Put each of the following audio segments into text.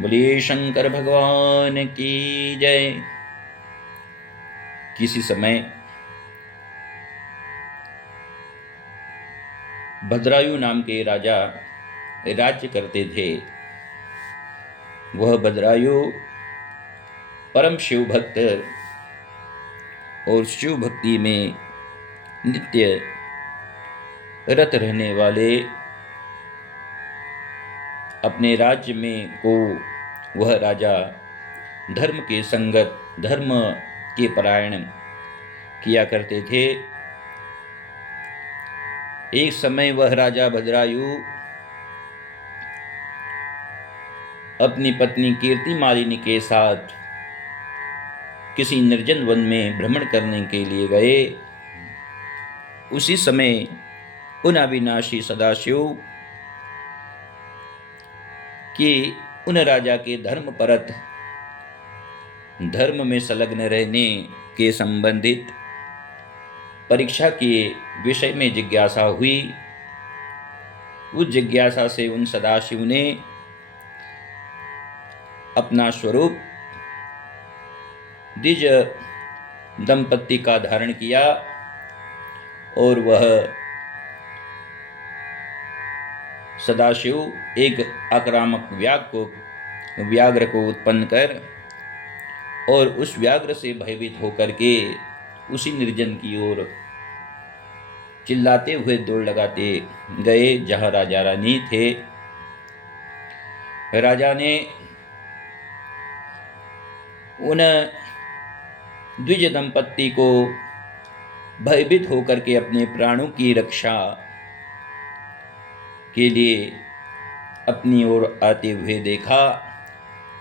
बोलिए शंकर भगवान की जय। किसी समय भद्रायु नाम के राजा राज्य करते थे। वह भद्रायु परम शिव भक्त और शिव भक्ति में नित्य रत रहने वाले, अपने राज्य में को वह राजा धर्म के संगत, धर्म के परायण किया करते थे। एक समय वह राजा भद्रायु अपनी पत्नी कीर्तिमालिनी के साथ किसी निर्जन वन में भ्रमण करने के लिए गए। उसी समय उन अविनाशी सदाशिव कि उन राजा के धर्म परत, धर्म में संलग्न रहने के संबंधित परीक्षा के विषय में जिज्ञासा हुई। उस जिज्ञासा से उन सदाशिव ने अपना स्वरूप द्विज दंपत्ति का धारण किया और वह सदाशिव एक आक्रामक व्याघ्र को उत्पन्न कर और उस व्याघ्र से भयभीत होकर के उसी निर्जन की ओर चिल्लाते हुए दौड़ लगाते गए जहां राजा रानी थे। राजा ने उन द्विज दंपत्ति को भयभीत होकर के अपने प्राणों की रक्षा के लिए अपनी ओर आते हुए देखा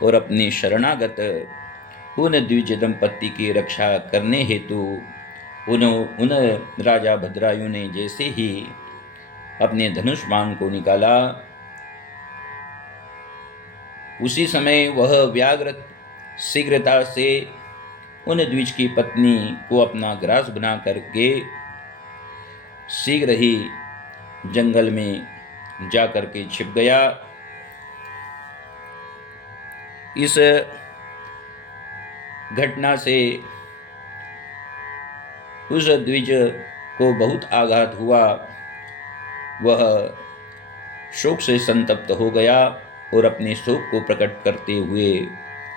और अपने शरणागत उन द्विज दंपत्ति की रक्षा करने हेतु उन राजा भद्रायु ने जैसे ही अपने धनुष बाण को निकाला, उसी समय वह व्याघ्र शीघ्रता से उन द्विज की पत्नी को अपना ग्रास बना करके शीघ्र ही जंगल में जा करके छिप गया। इस घटना से उस द्विज को बहुत आघात हुआ। वह शोक से संतप्त हो गया और अपने शोक को प्रकट करते हुए,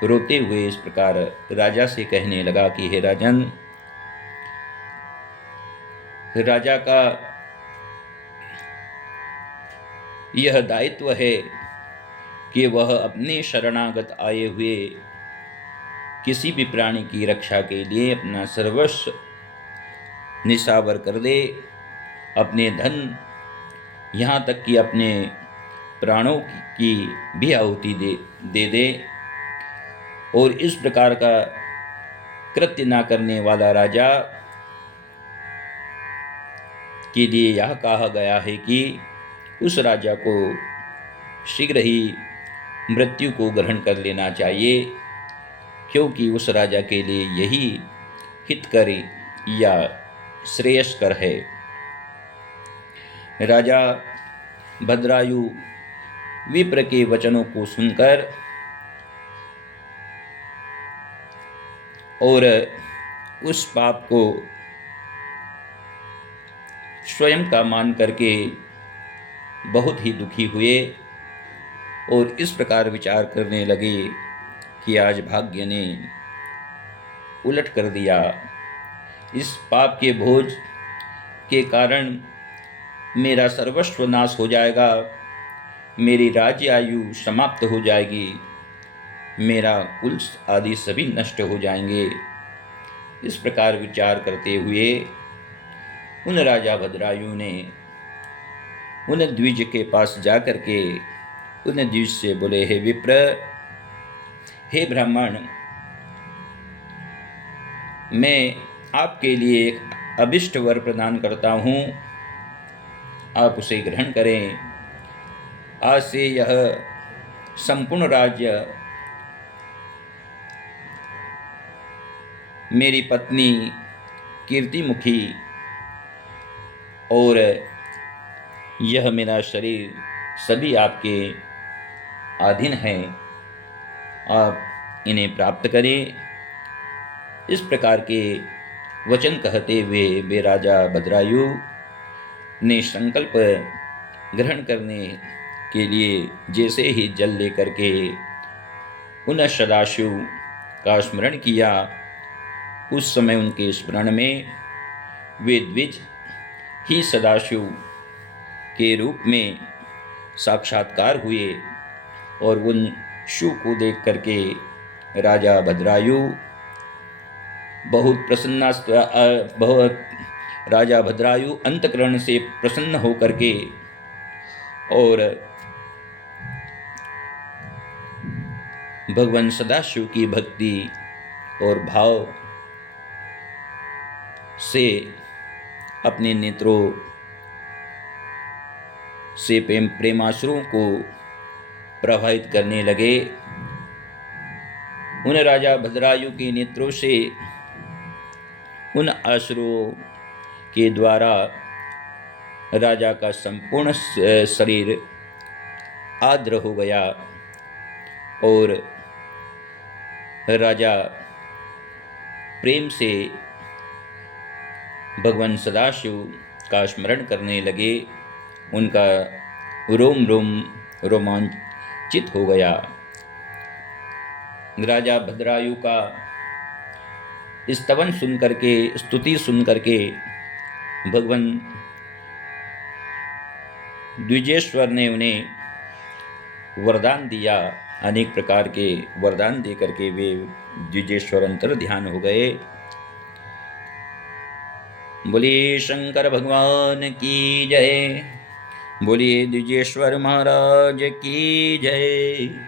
रोते हुए इस प्रकार राजा से कहने लगा कि हे राजन, राजा का यह दायित्व है कि वह अपने शरणागत आए हुए किसी भी प्राणी की रक्षा के लिए अपना सर्वस्व निछावर कर दे, अपने धन, यहाँ तक कि अपने प्राणों की भी आहुति दे दे। और इस प्रकार का कृत्य न करने वाला राजा के लिए यह कहा गया है कि उस राजा को शीघ्र ही मृत्यु को ग्रहण कर लेना चाहिए, क्योंकि उस राजा के लिए यही हितकर या श्रेयस्कर है। राजा भद्रायु विप्र के वचनों को सुनकर और उस पाप को स्वयं का मान करके बहुत ही दुखी हुए और इस प्रकार विचार करने लगे कि आज भाग्य ने उलट कर दिया। इस पाप के बोझ के कारण मेरा सर्वस्व नाश हो जाएगा, मेरी राज्य आयु समाप्त हो जाएगी, मेरा कुल आदि सभी नष्ट हो जाएंगे। इस प्रकार विचार करते हुए उन राजा भद्रायु ने उन द्विज के पास जाकर के उन द्विज से बोले, हे विप्र, हे ब्राह्मण, मैं आपके लिए एक अभिष्ट वर प्रदान करता हूँ, आप उसे ग्रहण करें। आज से यह संपूर्ण राज्य मेरी पत्नी कीर्तिमुखी और यह मेरा शरीर सभी आपके अधीन हैं। आप इन्हें प्राप्त करें। इस प्रकार के वचन कहते हुए वे राजा भद्रायु ने संकल्प ग्रहण करने के लिए जैसे ही जल लेकर के उन सदाशिव का स्मरण किया, उस समय उनके स्मरण में वे द्विज ही सदाशिव के रूप में साक्षात्कार हुए और उन शिव को देख करके राजा भद्रायु राजा भद्रायु अंतःकरण से प्रसन्न होकर के और भगवान सदाशिव की भक्ति और भाव से अपने नेत्रों से प्रेमाश्रुओं को प्रवाहित करने लगे। उन राजा भद्रायु के नेत्रों से उन अश्रुओं के द्वारा राजा का संपूर्ण शरीर आर्द्र हो गया और राजा प्रेम से भगवान सदाशिव का स्मरण करने लगे। उनका रोम रोम रोमांचित हो गया। राजा भद्रायु का स्तवन सुन करके, स्तुति सुन करके भगवान द्विजेश्वर ने उन्हें वरदान दिया। अनेक प्रकार के वरदान दे करके वे द्विजेश्वर अंतर ध्यान हो गए। बोलिए शंकर भगवान की जय, बोलिए द्विजेश्वर महाराज की जय।